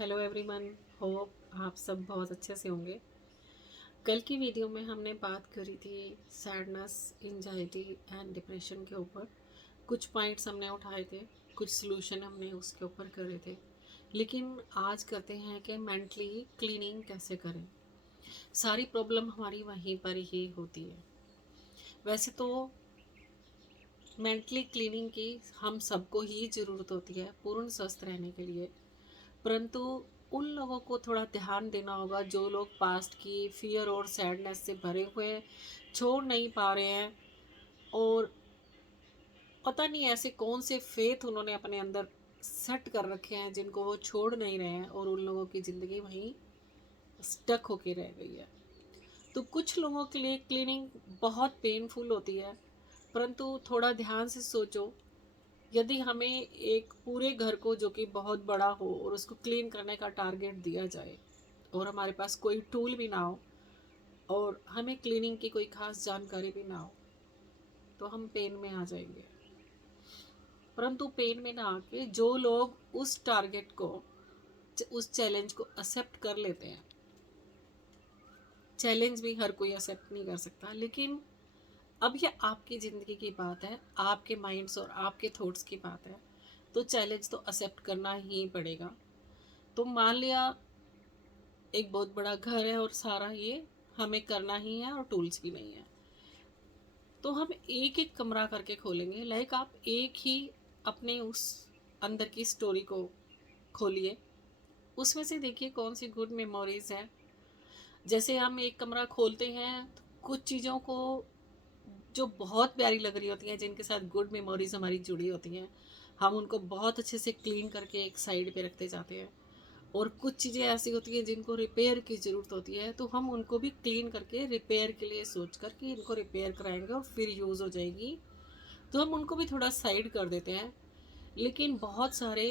Hello everyone, hope आप सब बहुत अच्छे से होंगे। कल की वीडियो में हमने बात करी थी सैडनेस, एंजाइटी एंड डिप्रेशन के ऊपर। कुछ पॉइंट्स हमने उठाए थे, कुछ सलूशन हमने उसके ऊपर करे थे। लेकिन आज करते हैं कि मेंटली क्लीनिंग कैसे करें। सारी प्रॉब्लम हमारी वहीं पर ही होती है। वैसे तो मेंटली क्लीनिंग की हम सबको ही ज़रूरत होती है पूर्ण स्वस्थ रहने के लिए, परंतु उन लोगों को थोड़ा ध्यान देना होगा जो लोग पास्ट की फियर और सैडनेस से भरे हुए छोड़ नहीं पा रहे हैं। और पता नहीं ऐसे कौन से फेथ उन्होंने अपने अंदर सेट कर रखे हैं जिनको वो छोड़ नहीं रहे हैं, और उन लोगों की ज़िंदगी वहीं स्टक होके रह गई है। तो कुछ लोगों के लिए क्लीनिंग बहुत पेनफुल होती है, परंतु थोड़ा ध्यान से सोचो। यदि हमें एक पूरे घर को जो कि बहुत बड़ा हो और उसको क्लीन करने का टारगेट दिया जाए और हमारे पास कोई टूल भी ना हो और हमें क्लीनिंग की कोई खास जानकारी भी ना हो, तो हम पेन में आ जाएंगे। परंतु पेन में ना आके जो लोग उस टारगेट को, उस चैलेंज को एक्सेप्ट कर लेते हैं, चैलेंज भी हर कोई एक्सेप्ट नहीं कर सकता, लेकिन अब ये आपकी ज़िंदगी की बात है, आपके माइंड्स और आपके थॉट्स की बात है, तो चैलेंज तो एक्सेप्ट करना ही पड़ेगा। तो मान लिया एक बहुत बड़ा घर है और सारा ये हमें करना ही है और टूल्स भी नहीं है, तो हम एक एक कमरा करके खोलेंगे। लाइक आप एक ही अपने उस अंदर की स्टोरी को खोलिए, उसमें से देखिए कौन सी गुड मेमोरीज हैं। जैसे हम एक कमरा खोलते हैं तो कुछ चीज़ों को जो बहुत प्यारी लग रही होती हैं, जिनके साथ गुड मेमोरीज हमारी जुड़ी होती हैं, हम उनको बहुत अच्छे से क्लीन करके एक साइड पे रखते जाते हैं। और कुछ चीज़ें ऐसी होती हैं जिनको रिपेयर की ज़रूरत होती है, तो हम उनको भी क्लीन करके रिपेयर के लिए सोच कर कि इनको रिपेयर कराएंगे और फिर यूज़ हो जाएगी, तो हम उनको भी थोड़ा साइड कर देते हैं। लेकिन बहुत सारे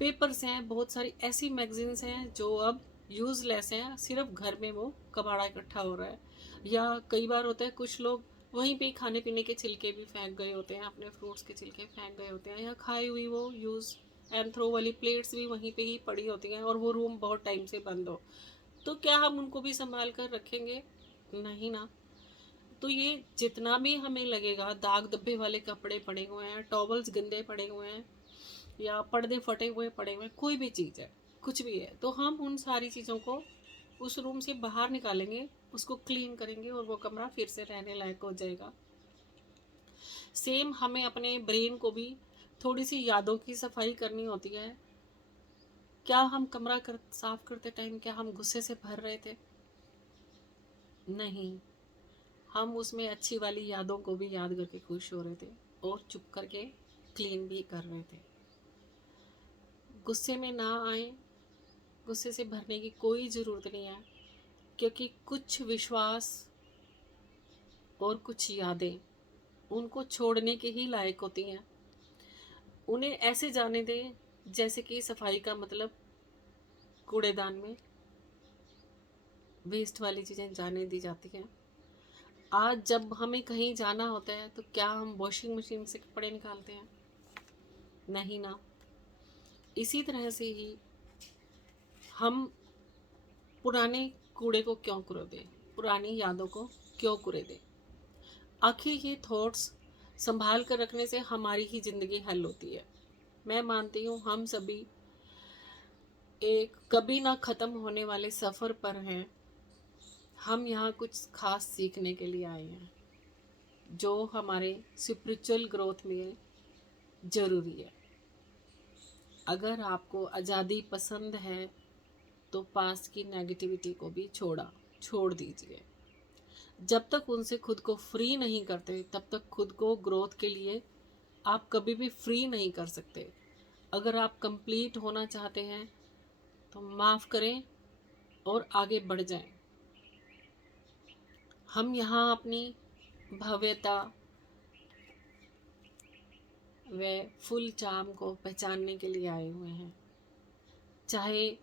पेपर्स हैं, बहुत सारी ऐसी मैगजीन्स हैं जो अब यूज़लेस हैं, सिर्फ घर में वो कबाड़ा इकट्ठा हो रहा है। या कई बार होता है कुछ लोग वहीं पे खाने पीने के छिलके भी फेंक गए होते हैं, अपने फ्रूट्स के छिलके फेंक गए होते हैं, या खाई हुई वो यूज़ एंड थ्रो वाली प्लेट्स भी वहीं पे ही पड़ी होती हैं और वो रूम बहुत टाइम से बंद हो, तो क्या हम उनको भी संभाल कर रखेंगे? नहीं ना। तो ये जितना भी हमें लगेगा, दाग धब्बे वाले कपड़े पड़े हुए हैं, टॉवल्स गंदे पड़े हुए हैं, या पर्दे फटे हुए पड़े हुए, कोई भी चीज़ है, कुछ भी है, तो हम उन सारी चीज़ों को उस रूम से बाहर निकालेंगे, उसको क्लीन करेंगे और वो कमरा फिर से रहने लायक हो जाएगा। सेम हमें अपने ब्रेन को भी थोड़ी सी यादों की सफाई करनी होती है। क्या हम कमरा साफ करते टाइम क्या हम गुस्से से भर रहे थे? नहीं, हम उसमें अच्छी वाली यादों को भी याद करके खुश हो रहे थे और चुप करके क्लीन भी कर रहे थे। गुस्से में ना आए, गुस्से से भरने की कोई ज़रूरत नहीं है, क्योंकि कुछ विश्वास और कुछ यादें उनको छोड़ने के ही लायक होती हैं। उन्हें ऐसे जाने दें जैसे कि सफाई का मतलब कूड़ेदान में वेस्ट वाली चीज़ें जाने दी जाती हैं। आज जब हमें कहीं जाना होता है तो क्या हम वॉशिंग मशीन से कपड़े निकालते हैं? नहीं ना। इसी तरह से ही हम पुराने कूड़े को क्यों कुरेदें, पुरानी यादों को क्यों कुरेदें? आखिर ये थॉट्स संभाल कर रखने से हमारी ही ज़िंदगी हल होती है। मैं मानती हूँ हम सभी एक कभी ना ख़त्म होने वाले सफ़र पर हैं। हम यहाँ कुछ खास सीखने के लिए आए हैं जो हमारे स्पिरिचुअल ग्रोथ में ज़रूरी है। अगर आपको आज़ादी पसंद है तो पास्ट की नेगेटिविटी को भी छोड़ दीजिए। जब तक उनसे खुद को फ्री नहीं करते तब तक खुद को ग्रोथ के लिए आप कभी भी फ्री नहीं कर सकते। अगर आप कंप्लीट होना चाहते हैं तो माफ़ करें और आगे बढ़ जाएं। हम यहाँ अपनी भव्यता व फुल चार्म को पहचानने के लिए आए हुए हैं। चाहे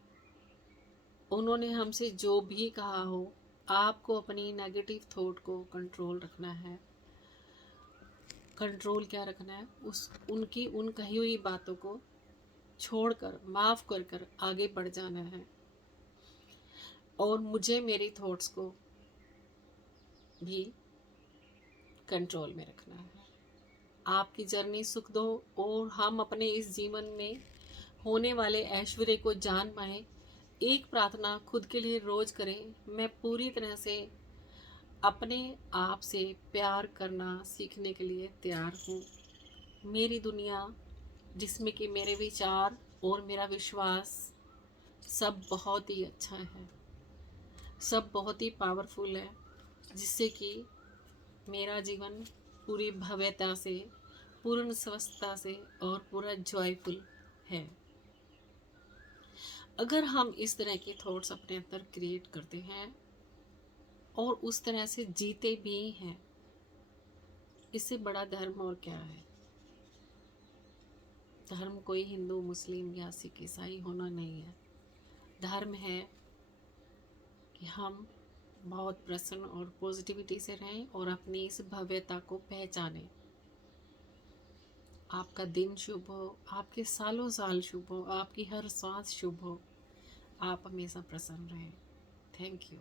उन्होंने हमसे जो भी कहा हो, आपको अपनी नेगेटिव थॉट को कंट्रोल रखना है। कंट्रोल क्या रखना है? उन कही हुई बातों को छोड़कर, माफ़ कर कर आगे बढ़ जाना है। और मुझे मेरी थॉट्स को भी कंट्रोल में रखना है। आपकी जर्नी सुख दो और हम अपने इस जीवन में होने वाले ऐश्वर्य को जान पाएँ। एक प्रार्थना खुद के लिए रोज़ करें, मैं पूरी तरह से अपने आप से प्यार करना सीखने के लिए तैयार हूँ। मेरी दुनिया, जिसमें कि मेरे विचार और मेरा विश्वास सब बहुत ही अच्छा है, सब बहुत ही पावरफुल है, जिससे कि मेरा जीवन पूरी भव्यता से, पूर्ण स्वस्थता से और पूरा जॉयफुल है। अगर हम इस तरह के थॉट्स अपने अंदर क्रिएट करते हैं और उस तरह से जीते भी हैं, इससे बड़ा धर्म और क्या है। धर्म कोई हिंदू, मुस्लिम या सिख ईसाई होना नहीं है। धर्म है कि हम बहुत प्रसन्न और पॉजिटिविटी से रहें और अपनी इस भव्यता को पहचानें। आपका दिन शुभ हो, आपके सालों साल शुभ हो, आपकी हर सांस शुभ हो, आप हमेशा प्रसन्न रहें। Thank you.